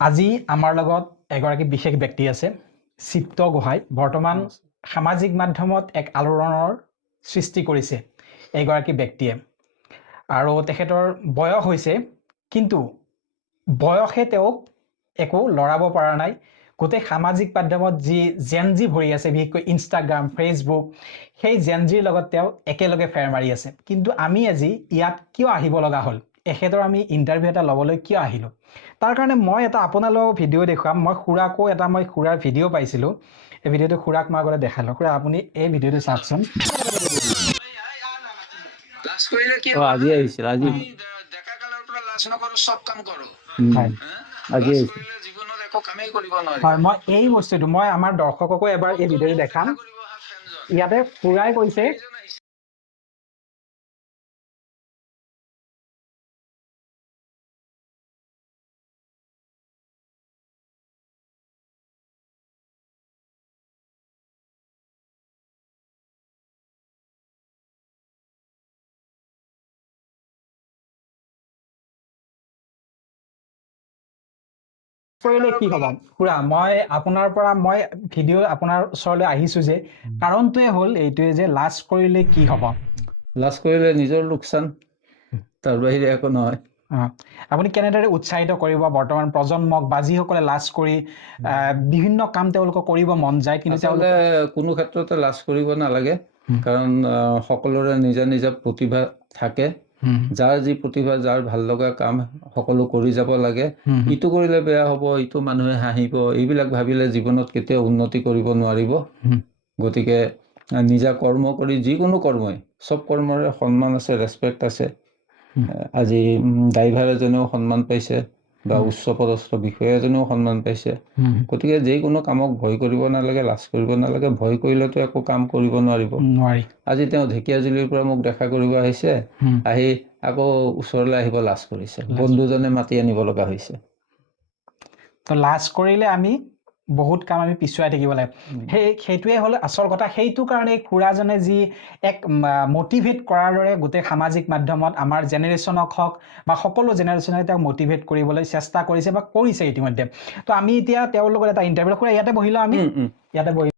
আজি আমাৰ লগত এগৰাকী বিশেষ ব্যক্তি আছে চিত্ত গোহাঁই বৰ্তমান সামাজিক মাধ্যমত এক আলোড়নৰ সৃষ্টি কৰিছে এগৰাকী ব্যক্তিয়ে আৰু তেখেতৰ বয়স হৈছে কিন্তু বয়সে তেওঁক একো লৰাব পৰা নাই গোটেই সামাজিক মাধ্যমত যি জেনজি ভৰি আছে বিশেষকৈ ইনষ্টাগ্ৰাম ফেচবুক সেই জেনজিৰ লগত তেওঁ একেলগে ফেৰ মাৰি আছে কিন্তু আমি আজি ইয়াত কিয় আহিব লগা হ'ল এখেতৰ আমি ইন্টাৰভিউ এটা ল'বলৈ কিয় আহিলো তাৰ কাৰণে মই এটা আপোনালোকক ভিডিঅ' দেখুৱাম মই খুৰাকো এটা মই খুৰাৰ ভিডিঅ' পাইছিলোঁ এই ভিডিঅ'টো খুৰাক মই আগতে দেখালো খুৰা আপুনি এই ভিডিঅ'টো চাওকচোন লাজ কৰিলে কি আজি আহিছিল আজি ডেকা কালৰ পৰা লাজ নকৰো সব কাম কৰো আজি লাজ আহিছিল কৰিলে জীৱনত একো কামেই কৰিব নোৱাৰি হয় মই এই বস্তুটো মই আমাৰ দৰ্শককো এবাৰ এই ভিডিঅ'টো দেখাম ইয়াতে খুৰাই কৈছে কৰিলে কি হ'ব খুৰা মই আপোনাৰ পৰা মই ভিডিঅ' আপোনাৰ ওচৰলৈ আহিছো যে কাৰণটোৱে হ'ল এইটোৱে যে লাজ কৰিলে কি হ'ব লাজ কৰিলে নিজৰ লোকচান তাৰ বাহিৰে একো নহয় আপুনি কেনেদৰে উৎসাহিত কৰিব বৰ্তমান প্ৰজন্মক বা যিসকলে লাজ কৰি বিভিন্ন কাম তেওঁলোকক কৰিব মন যায় কিন্তু আচলতে কোনো ক্ষেত্ৰতে লাজ কৰিব নালাগে কাৰণ সকলোৰে নিজা নিজা প্ৰতিভা থাকে যাৰ যি প্ৰতিভা যাৰ ভাল লগা কাম সকলো কৰি যাব লাগে ইটো কৰিলে বেয়া হ'ব ইটো মানুহে হাঁহিব এইবিলাক ভাবিলে জীৱনত কেতিয়াও উন্নতি কৰিব নোৱাৰিব গতিকে নিজা কৰ্ম কৰি যিকোনো কৰ্মই সব কৰ্মৰে সন্মান আছে ৰেচপেক্ট আছে আজি ড্ৰাইভাৰ এজনেও সন্মান পাইছে বা উচ্চ পদস্থ বিষয়া এজনেও সন্মান পাইছে গতিকে যিকোনো কামক ভয় কৰিব নালাগে লাজ কৰিব নালাগে ভয় কৰিলেতো একো কাম কৰিব নোৱাৰিব আজি তেওঁ ঢেকীয়াজুলিৰ পৰা মোক দেখা কৰিব আহিছে আহি আকৌ ওচৰলৈ আহিব লাজ কৰিছে বন্ধুজনে মাতি আনিব লগা হৈছে তো লাজ কৰিলে আমি বহুত কাম আমি পিছুৱাই থাকিব লাগে সেইটোৱে হ'ল আচল কথা সেইটো কাৰণে খুৰাজনে যি এক মটিভেট কৰাৰ দৰে গোটেই সামাজিক মাধ্যমত আমাৰ জেনেৰেশ্যনক হওক বা সকলো জেনেৰেশ্যনে তেওঁক মটিভেট কৰিবলৈ চেষ্টা কৰিছে বা কৰিছে ইতিমধ্যে তো আমি এতিয়া তেওঁৰ লগত এটা ইণ্টাৰভিউ খুৰা ইয়াতে বহিলোঁ আমি ইয়াতে বহি